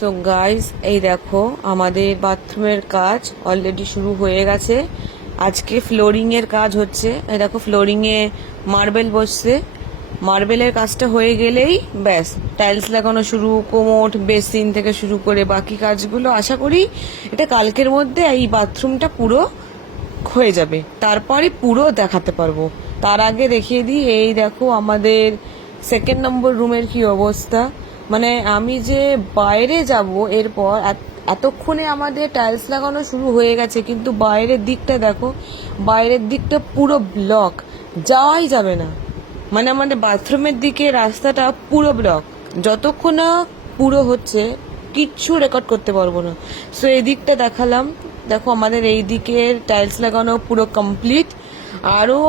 So guys, এই দেখো আমাদের বাথরুমের কাজ অলরেডি শুরু হয়ে গেছে। আজকে ফ্লোরিং এর কাজ হচ্ছে। এই দেখো ফ্লোরিং এ মার্বেল বসছে। মার্বেলের কাজটা হয়ে গেলেই ব্যাস টাইলস লাগানো শুরু, কোমোড বেসিন থেকে শুরু করে বাকি কাজগুলো আশা করি এটা কালকের মধ্যে এই বাথরুমটা পুরো হয়ে যাবে, তারপরে পুরো দেখাতে পারবো। তার আগে দেখিয়ে দিই, এই দেখো আমাদের 2 নম্বর রুমের কি অবস্থা। মানে আমি যে বাইরে যাব এরপর এতক্ষণে আমাদের টাইলস লাগানো শুরু হয়ে গেছে, কিন্তু বাইরের দিকটা দেখো, বাইরের দিকটা পুরো ব্লক, যাওয়াই যাবে না। মানে আমাদের বাথরুমের দিকে রাস্তাটা পুরো ব্লক, যতক্ষণ না পুরো হচ্ছে কিচ্ছু রেকর্ড করতে পারবো না। সো এই দিকটা দেখালাম। দেখো আমাদের এই দিকের টাইলস লাগানো পুরো কমপ্লিট। আরও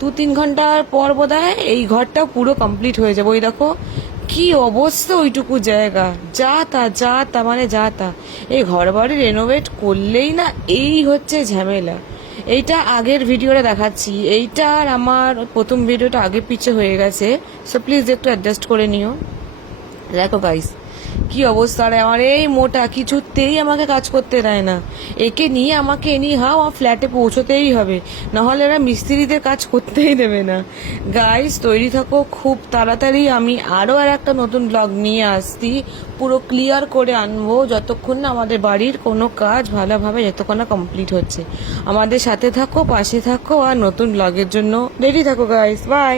2-3 ঘন্টার পর বোধহয় এই ঘরটা পুরো কমপ্লিট হয়ে যাবে। ওই দেখো কি অবস্থা, ওইটুকু জায়গা যা তা মানে যা তা। এই ঘর বাড়ি রেনোভেট করলেই না এই হচ্ছে ঝামেলা। এইটা আগের ভিডিওটা দেখাচ্ছি, এইটা আর আমার প্রথম ভিডিওটা আগে পিছে হয়ে গেছে। সো প্লিজ একটু অ্যাডজাস্ট করে নিও। দেখো গাইস কি অবস্থা, আর আমার এই মোটা কিছুতেই আমাকে কাজ করতে দেয় না। একে নিয়ে আমাকে এনি হাও আমার ফ্ল্যাটে পৌঁছতেই হবে, নাহলে এরা মিস্ত্রিদের কাজ করতেই দেবে না। গাইস তৈরি থাকো, খুব তাড়াতাড়ি আমি আরও একটা নতুন ব্লগ নিয়ে আসছি, পুরো ক্লিয়ার করে আনবো যতক্ষণ না আমাদের বাড়ির কোনো কাজ ভালোভাবে যতক্ষণ না কমপ্লিট হচ্ছে। আমাদের সাথে থাকো, পাশে থাকো, আর নতুন ব্লগের জন্য রেডি থাকো গাইস। বাই।